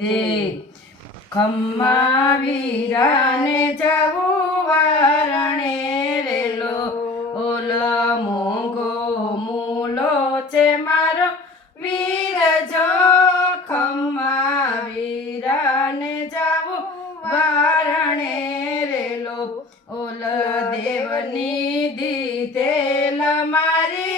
જે. ખમ્મા વીરાને જવું વારણે રેલો ઓલ મોંઘો મૂલો છે મારો વીર જો ખમ્મા વીરાને જવું વારણે રેલો ઓલ દેવની દીધેલ મારી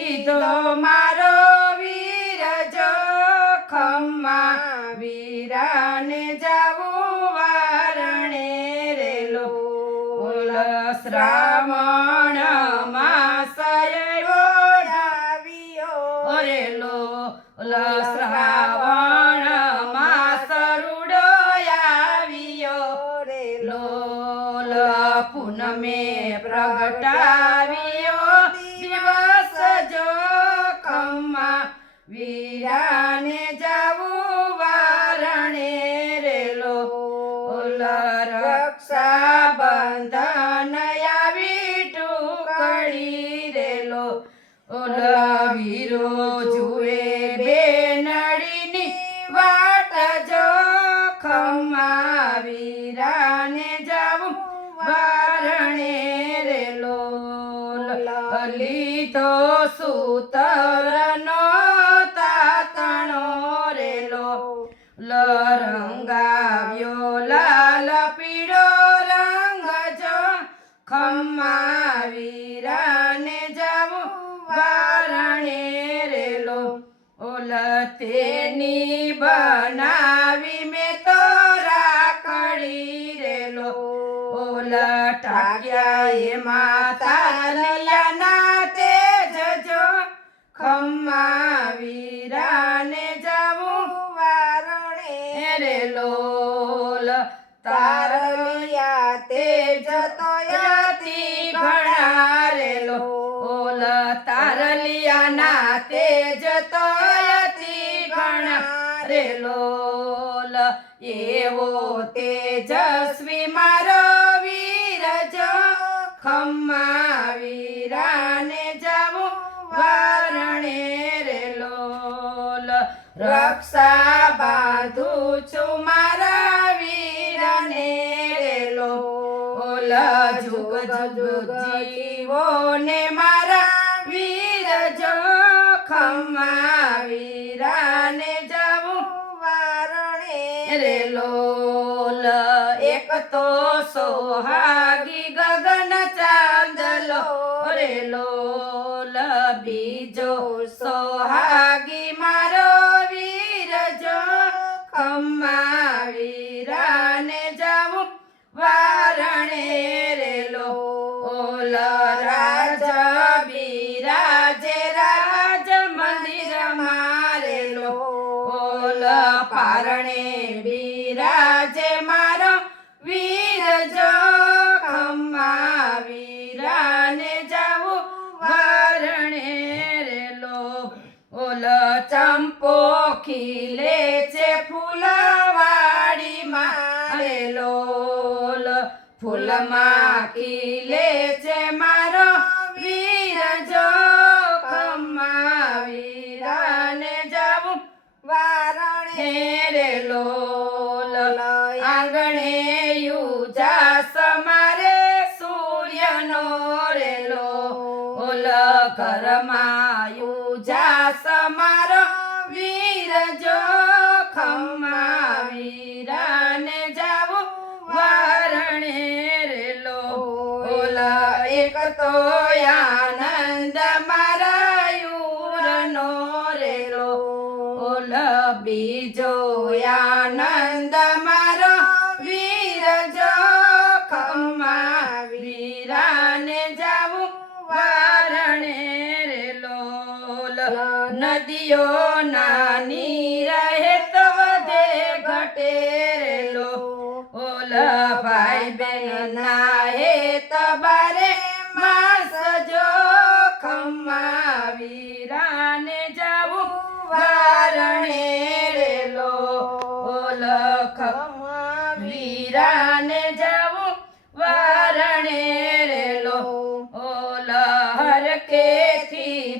દીધો મારો વીર જો ખમ્મા વીરાને જાવું વારણે રેલો. ઓલ શ્રાવણ માસયો ઓલ શ્રાવણ માસ રૂડો આવ્યો લોલ પૂનમે પ્રગટાવ્યો. વીરાને જાવું વારણે રેલો. રક્ષા બંધન આવી ટુકડી રેલો. ઓલા વીરો જુએ બેનડીની વાટ જો ખમા વીરાને જાવું વારણે રેલો. લીધો સૂતરનો તેની બનાવી મેં તો રાખડી રેલો. ઓલ ટાક્યા એ માતા લલાના તે જો ખમ્મા વીરાને જાવું વારણે રેલો. તારલિયા તે જતો યતી ઘણા રેલો. ઓલ તારલિયાના તે તો યતી રેલો એવો તેજસ્વી મારો વીરજ ખમ્મા વીરાને જાવું, વારણે રેલો રક્ષા બાંધું છું મારા વીરને રે લોલ જુગ જુગ જીવો ને મારા વીર જો. ખમ્મા વીરાને તો સોહાગી ગગન ચાંદલો રેલો બીજો સોહાગી મારો વીરજો ખમ્મા વીરાને જાવું વારણે રેલો ઓલ રાજ બિરાજે, રાજ મંદિર મારેલો ઓલ પારણે ખીલે છે ફૂલવાડીમાં લોલ. ફૂલમાં ખીલે છે મારો વીર જો ખમ્મા વીરાને જાઉં વારણે રેલો આંગણે યુજાસ મારે સૂર્યનો રેલો ઓલ ઘરમાં યુજાસ મારો તો આનંદ મારા યુરનો રેલો ઓલ બીજો આનંદ મારો વીર જો ખમા વીરાને જાવું વારણે રેલો. નદીઓ નાની રહે તો વધે ઘટે રેલો. ઓલ ભાઈ બેન ના હે તબારે ખમ્મા વીરાને જાવું, વારણે રેલો. ઓલ હર કે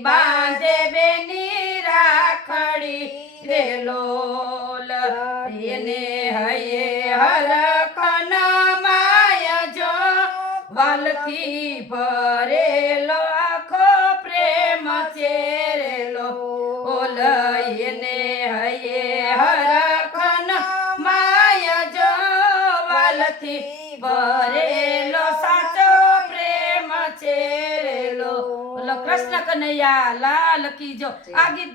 બાંધે બેની રાખડી રેલો. એને હયે હરખન માય જો, વાલથી ભરેલો આખો પ્રેમ ચેરેલો. ઓ એને વાલથી ભરેલો સાચો પ્રેમ ચેરેલો ઓલો કૃષ્ણ કનૈયા લાલ કી જો. આ ગીત